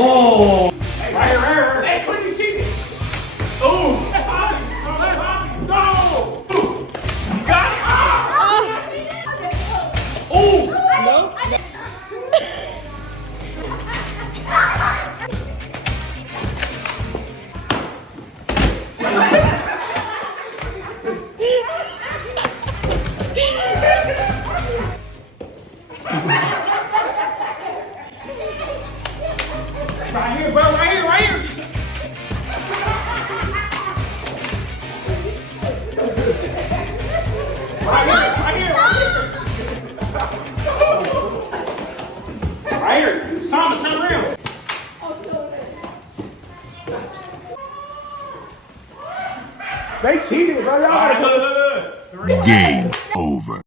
Oh. Right here. Hey, Quincy cheated. Ooh. Hey, Bobby. No. You got it. Ooh. Nope. Right here, bro. Right here. Right here. Right here. Right here. Sama, turn around. They cheated, bro. Y'all All right, gotta look. Game over.